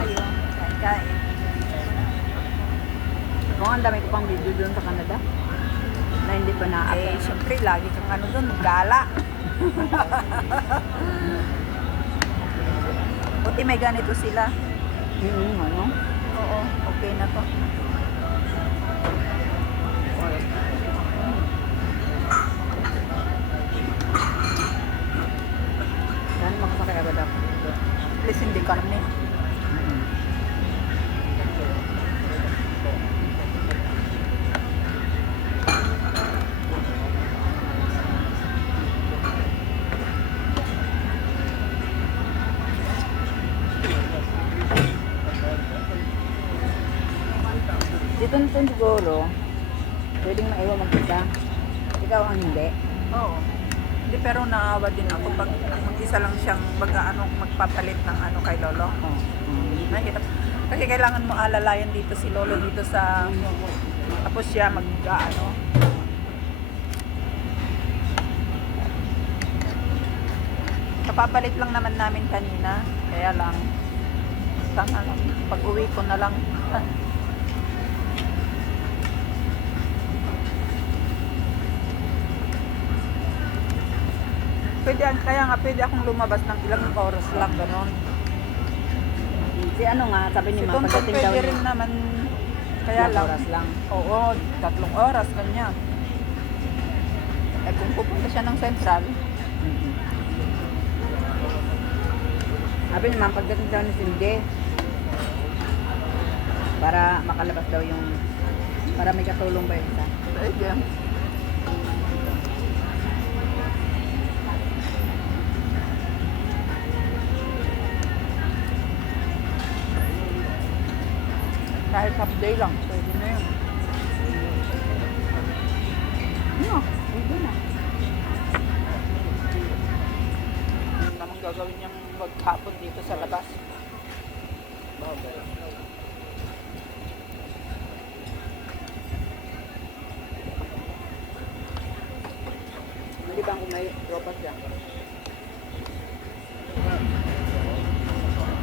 tayo. Kain-kain. Kung ang dami ko pang video doon sa Canada na hindi pa Eh, na-upload. syempre, lagi kang ano doon, gala. Buti may ganito sila. Ano? Oo, okay na to. Saan makasakay agad ako? Please, hindi karne. Dito nito siguro, pwedeng maiwan mag-isa. Ikaw ang hindi. Oo. Hindi, pero naawa din ako pag mag-isa lang siyang magpapalit ng ano kay Lolo. Oh. Nakikita. Kasi kailangan mo alalayan dito si Lolo dito sa tapos siya mag-ano. Kapapalit lang naman namin kanina. Kaya lang tanga lang. Pag-uwi ko na lang. Kaya nga pwede akong lumabas ng ilang oras lang ganon. Si ano nga, sabi ni Si Ma, Tonton pagdating daw pwede niya, rin naman. Kaya ilang lang. oras lang. Oo, 3 oras, ganyan. Eh kung pupunta siya ng Central, Sabi ni Ma, pagdating daw ni Cindy, para makalabas daw yung, para may katulong ba yung isa? pwede. Kahit half day lang, pwede na yun. No, pwede na. Ano naman gagawin niyang maghapon dito sa labas? Hindi ba kung may tropa siya?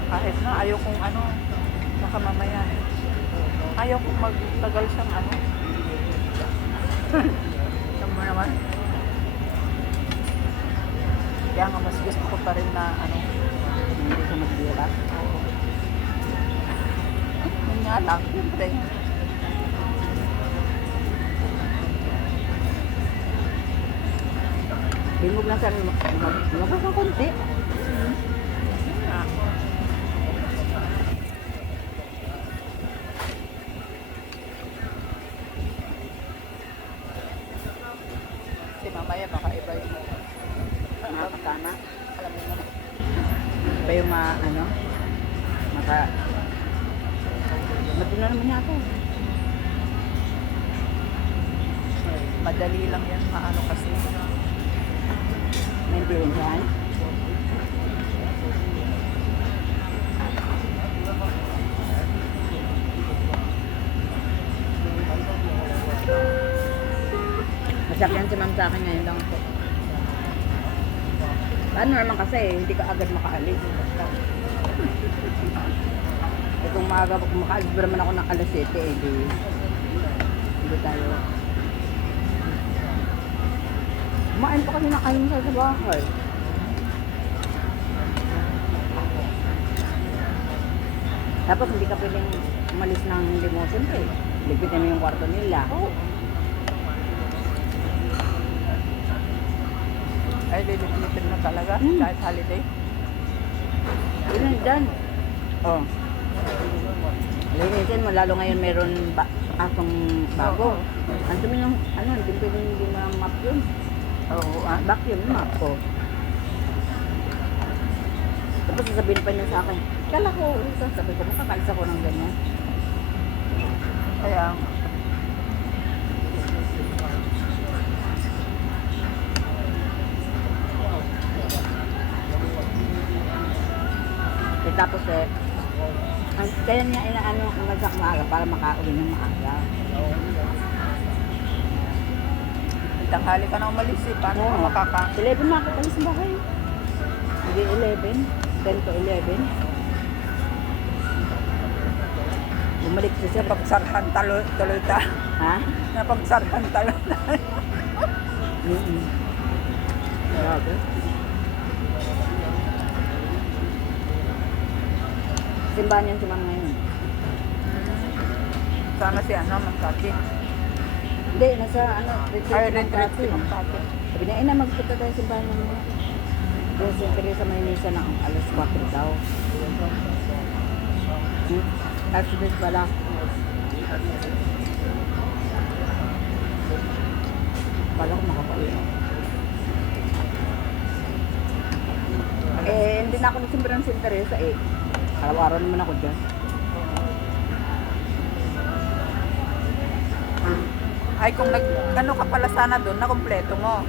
Kahit na, ayaw kong ano, baka mamaya. Ayaw kong magtagal siyang ano. Alam mo naman. Kaya nga mas gusto ko pa rin na ano. Hindi siya magbira. Oo. Yun nga lang, siyempre. Bimog lang siya, lumabas ng konti. Yun nga. Kasi mamaya baka iba yung Makakasama. alam mo naman. Iba yung ano, matuna naman yata. Madali lang yan maano kasi. Maintindihan yan. Masakyan si Ma'am sa akin ngayon lang po. Paano naman kasi, hindi ka agad makaalis. Eh kung maaga pa kumakalis pa naman ako ng alas 7, eh hindi tayo. Kumain pa kami ng almusal sa bahay. Tapos hindi ka pwedeng umalis ng limousine eh. Lipitin mo yung kwarto nila. Oo. Ay, lilipin mo talaga kahit holiday. Yun na dyan. Oh. Linisin mo, lalo ngayon meron akong bago. Ang dumi ng, hindi pwedeng hindi ma-map yun. Oo, Vacuum, map ko. Tapos sasabihin pa niya sa akin, kala ko, sabi ko, makakalis ako ng ganyan. kaya Tapos kaya niya inaano umasak maaga para makauwi ng maaga. tanghali ka na umalis eh. Paano ka makaka... 11 na ako alis sa bahay. Hindi 11. 10 to 11. Bumalik si sir. Napagsarhan tuloy ta. Ha? Napagsarhan tuloy na. Mm-mm. Grabe. Simbahan yan si ma'am ngayon. Sana si ano, Magkati. Hindi, nasa ano, retreat Ay, si Ma'am retreat si Cathy. Magkati. Sabi niya, ina, magpunta tayo sa simbahan naman. Doon sa Teresa may misa na alas 4 daw. Accident pala. Pala ko makapauwi. Hindi na ako nagsimbahan sa Teresa eh. Araw-araw naman ako dyan. Ay, kung ano ka pala sana doon, nakompleto mo.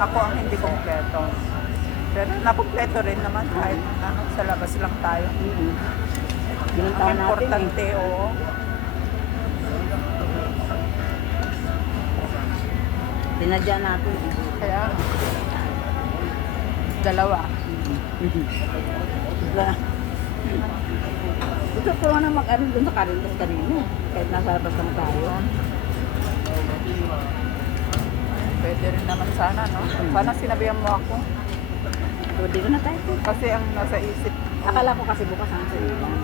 Ako ang hindi kompleto. Pero nakompleto rin naman kahit ano, sa labas lang tayo. Ginuntahan Ang natin importante, eh. oo. Tinadya natin eh. Kaya, dalawa. Gusto ko na mag-ano doon sa Carindos kanino. Kahit nasa labas lang tayo. Pwede rin naman sana, no? Sana sinabihan mo ako. Pwede ko na tayo. Kasi ang nasa isip, Akala ko kasi bukas ang salitan.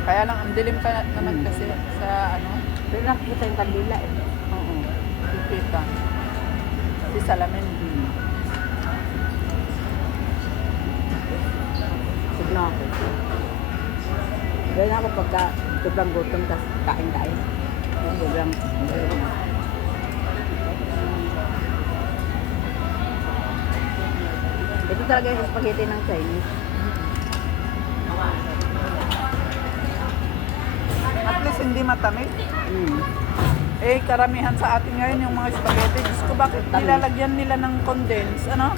kaya lang ang dilim ka naman kasi sa ano, Pero nakikita yung kandila eh. oo, pipita. Si salamin. Sigla ako. Ganyan ako pagka sobrang gutom tas kain tayo. Sobrang ito talaga yung spaghetti ng Chinese. At least hindi matamis. Mm. Eh, karamihan sa atin ngayon yung mga spaghetti. Diyos ko, bakit Tamis. nilalagyan nila ng condense? Ano?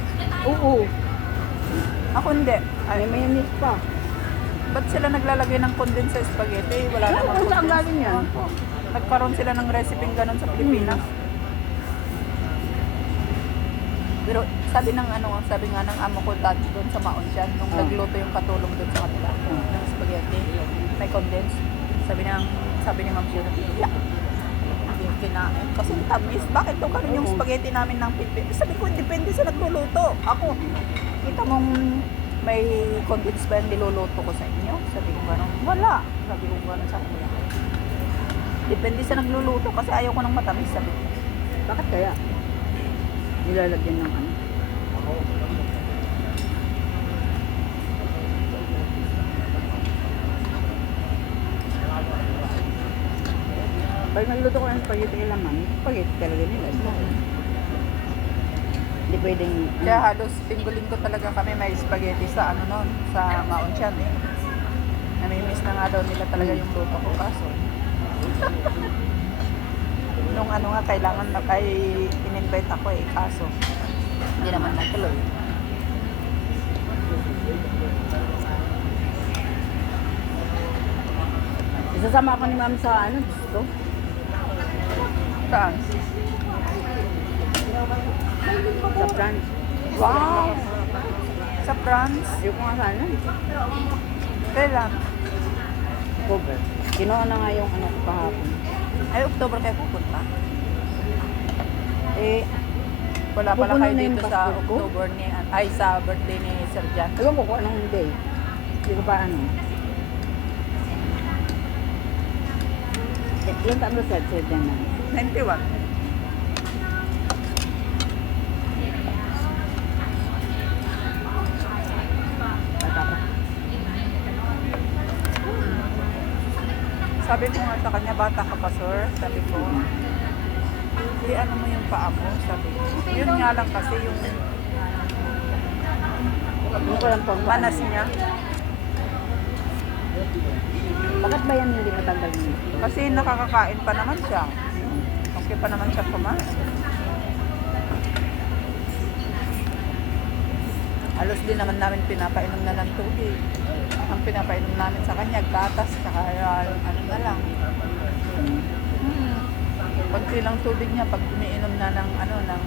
Oo. Ako hindi. May Ay, mayonnaise pa. ba't sila naglalagay ng condense sa spaghetti? Wala Ano namang kung saan condense. galing yan? Nagkaroon sila ng recipe ganun sa Pilipinas. Pero sabi ng ano, sabi nga ng amo ko dati doon sa Mauntian, nung Ah. nagluto yung katulong doon sa kanila, ng spaghetti, may condense. Sabi ni Ma'am Shiro, yeah. Yung kinain. Kasi tamis, bakit daw ganun yung Oo. spaghetti namin ng Pilipino? Sabi ko, depende sa nagluluto. Ako, kita mong may condense ba yung niluluto ko sa inyo? Sabi ko gano'n, wala. Sabi ko gano'n sa kanila. Depende sa nagluluto kasi ayaw ko ng matamis, sabi ko. Bakit kaya? Nilalagyan ng ano? Pag nagluto ko ng spaghetti kay laman, spaghetti talaga nila. Hindi pwedeng... Kaya halos linggo-linggo talaga kami may spaghetti sa ano nun, sa Mauntian eh. Namimiss na nga daw nila talaga yung luto ko kaso. Nung ano nga, kailangan na kay in-invite ako eh, kaso hindi naman natuloy. Isasama ako ni ma'am sa ano, gusto. Saan? Sa France. Wow! Sa France? Ayoko nga sana. Kailan? Cover. Kinuha na nga yung ano ko kahapon. Ay, October kayo pupunta? Eh, Wala pala Pupuno kayo na yung dito sa passport ko? October ni, ay sa birthday ni Sir Jan. ewan ko kung anong day. Hindi ko pa ano. Ilan taon ba sa dyan na? 91. Bata pa. Sabi ko nga sa kanya, bata ka pa sir? Sabi ko, hindi ano mo yung paa mo? Sabi ko, yun nga lang kasi yung Hindi ko lang pang manas niya. Bakit ba yan hindi matanggal niya? Kasi nakakakain pa naman siya. Okay pa naman siya kumain. Halos din naman namin pinapainom na ng tubig. Ang pinapainom namin sa kanya, gatas, kaya ano na lang. Konti lang tubig niya pag umiinom na ng ano ng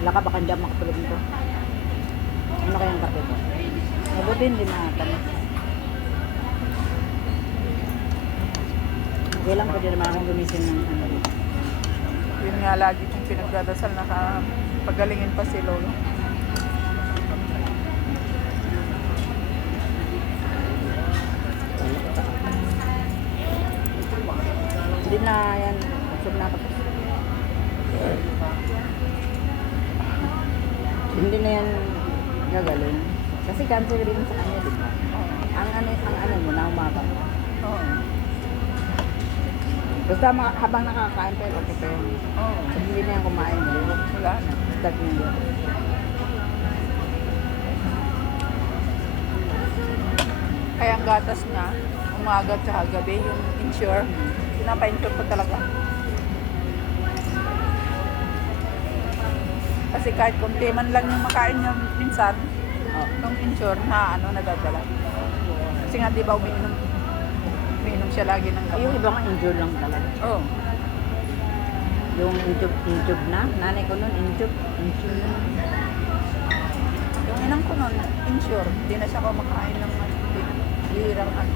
Wala ka baka hindi ako makatulog nito. Ano kayang kape ko? Mabuti hindi matamis. Okay lang, pwede naman akong gumising ng ano. Yun nga lagi kong pinagdadasal na pagalingin pa si Lolo. Hindi na yan. Busog na ako. Hindi na yan gagaling. Kasi cancer rin sa kanya, di ba? Ang ano mo na umaga. Oo. Basta habang nakakain pa yun, okay pa yun. Oo. Pag hindi na yan kumain, Wala na. start na yun. Kaya ang gatas niya, umaga at saka gabi, yung insure, pinapa-insure ko talaga. Kasi kahit konti man lang yung makain niya minsan, Oh. yung insure na nadadala. Kasi nga di ba umiinom siya lagi ng Ay, yung gamot. iba nga injured lang talaga. Oo. Yung injured na, nanay ko nun, injured. Yung inang ko nun, insure, hindi na siya kumakain ng lirang ano.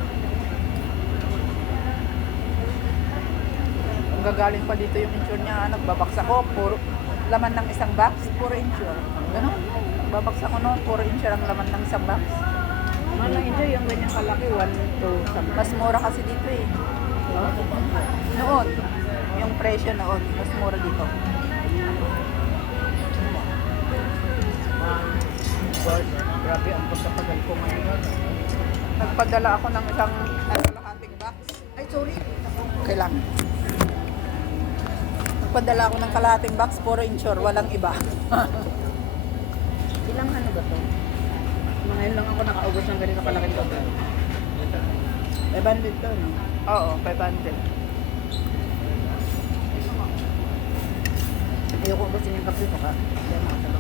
Kung gagaling pa dito yung insure niya, nagbabaksak ko, puro laman ng isang box, puro insure. Ganon. Nagbabaksak ko noon, puro insure ang laman ng isang box. Ano enjoy yung ganyan kalaki, 1 to something. Mas mura kasi dito eh. Noon, yung presyo noon, mas mura dito. Grabe ang pagkapagal ko ngayon. Nagpadala ako ng isang kalahating box. Ay, sorry. Okay lang. Nagpadala ako ng kalahating box, puro insure, walang iba. Ilang ano ba to? Ngayon lang ako nakaubos ng ganito kalaking kape. 500 to, no? Oo, 500. Ayoko ubusin yung kape ko ka. Hindi ako makasama.